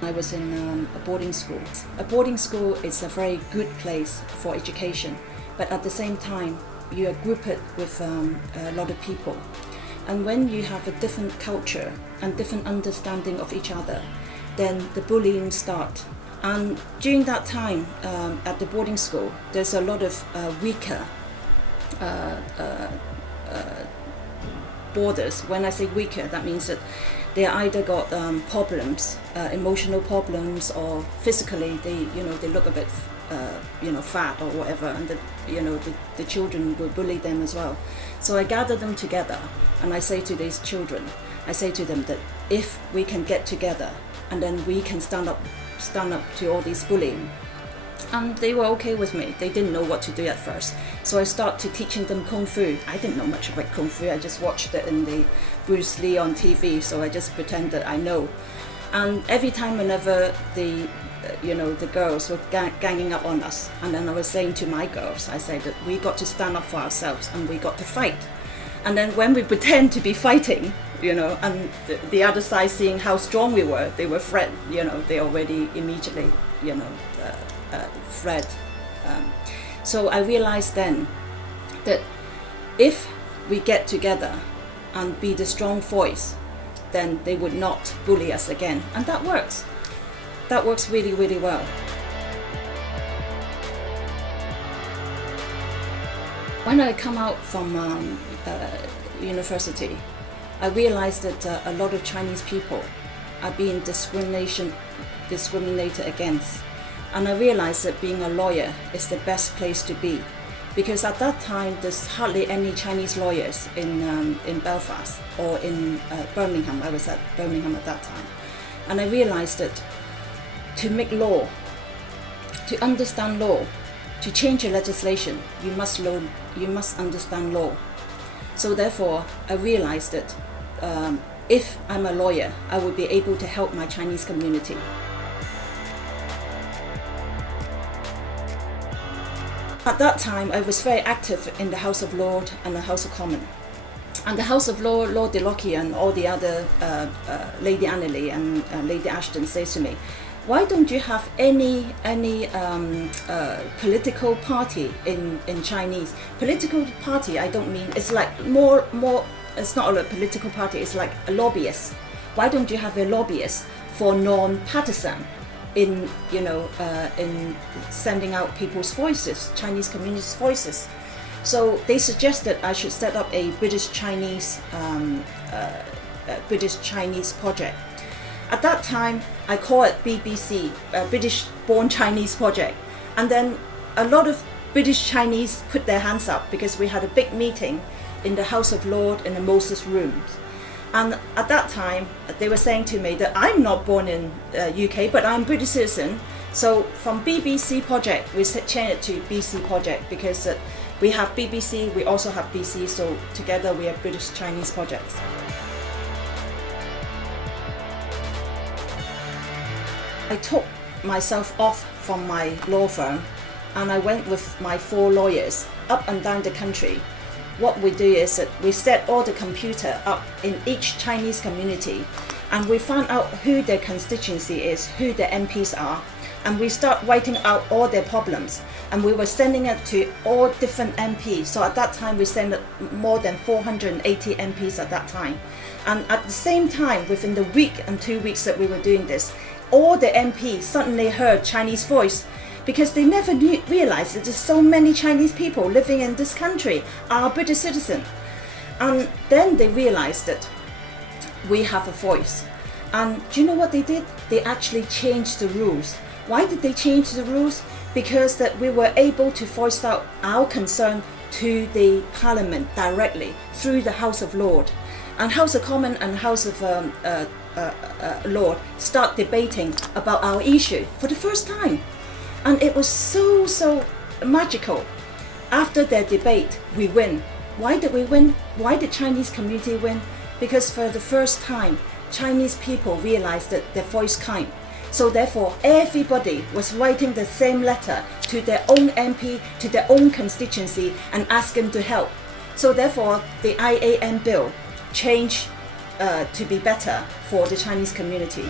I was in a boarding school. A boarding school is a very good place for education, but at the same time, you are grouped with a lot of people. And when you have a different culture and different understanding of each other, then the bullying starts. And during that time at the boarding school, there's a lot of weaker boarders. When I say weaker, that means that they either got problems, emotional problems, or physically they look a bit fat or whatever, and the children will bully them as well. So I gather them together and I say to these children, I say to them that if we can get together and then we can stand up to all these bullying. And they were okay with me. They didn't know what to do at first. So I started teaching them Kung Fu. I didn't know much about Kung Fu. I just watched it in the Bruce Lee on TV, so I just pretend that I know. And every time whenever the girls were ganging up on us, and then I was saying to my girls, I said that we got to stand up for ourselves and we got to fight. And then when we pretend to be fighting, and the other side seeing how strong we were, they were afraid, they already immediately, fled. So I realized then that if we get together and be the strong voice, then they would not bully us again. And that works. That works really, really well. When I come out from university, I realized that a lot of Chinese people are being discriminated against. And I realized that being a lawyer is the best place to be, because at that time there's hardly any Chinese lawyers in Belfast or in Birmingham. I was at Birmingham at that time. And I realized that to make law, to understand law, to change a legislation, you must understand law. So therefore, I realized that if I'm a lawyer, I would be able to help my Chinese community. At that time, I was very active in the House of Lords and the House of Commons. And the House of Lords, Lord Delocke and all the other, Lady Annelly and Lady Ashton says to me, why don't you have any political party in Chinese? Political party, I don't mean, it's like more, it's not a political party, it's like a lobbyist. Why don't you have a lobbyist for non-partisan in sending out people's voices, Chinese community's voices? So they suggested I should set up a British Chinese project. At that time, I call it BBC, British Born Chinese Project. And then a lot of British Chinese put their hands up because we had a big meeting in the House of Lords in the Moses Rooms. And at that time, they were saying to me that I'm not born in UK, but I'm a British citizen. So from BBC Project, we changed it to BC Project because we have BBC, we also have BC, so together we have British Chinese Projects. I took myself off from my law firm and I went with my 4 lawyers up and down the country. What we do is that we set all the computer up in each Chinese community and we found out who their constituency is, who their MPs are, and we start writing out all their problems. And we were sending it to all different MPs. So at that time, we sent more than 480 MPs at that time. And at the same time, within the week and 2 weeks that we were doing this, all the MPs suddenly heard Chinese voice because they never realized that there's so many Chinese people living in this country are British citizens. And then they realized that we have a voice. And do you know what they did? They actually changed the rules. Why did they change the rules? Because that we were able to voice out our concern to the Parliament directly through the House of Lords. And House of Commons and House of Lords start debating about our issue for the first time. And it was so magical. After their debate, we win. Why did we win? Why did Chinese community win? Because for the first time, Chinese people realized that their voice counts. So therefore, everybody was writing the same letter to their own MP, to their own constituency, and asking to help. So therefore, the IAM bill changed to be better for the Chinese community.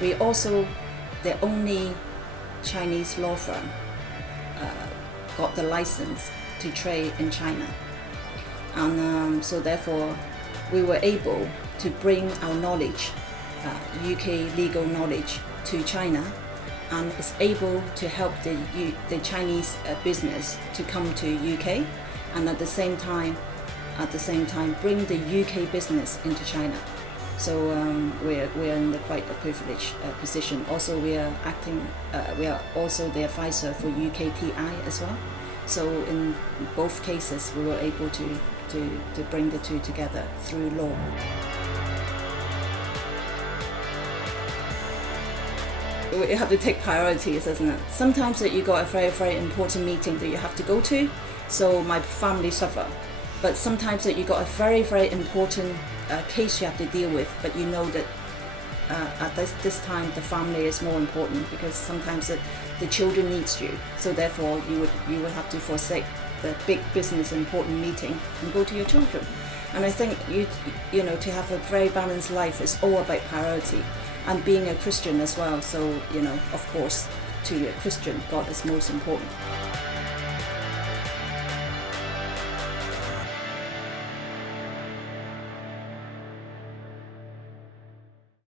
we also the only Chinese law firm got the license to trade in China, and so therefore we were able to bring our knowledge, UK legal knowledge, to China, and is able to help the Chinese business to come to UK, and at the same time bring the UK business into China. So we're in quite a privileged position. Also, we are also the advisor for UKTI as well. So in both cases, we were able to bring the two together through law. You have to take priorities, isn't it? Sometimes that you got a very, very important meeting that you have to go to, so my family suffer. But sometimes that you got a very, very important case you have to deal with, but you know that at this time the family is more important, because sometimes the children needs you. So therefore you would have to forsake the big business important meeting and go to your children. And I think you know, to have a very balanced life is all about priority, and being a Christian as well. So, you know, of course, to a Christian, God is most important.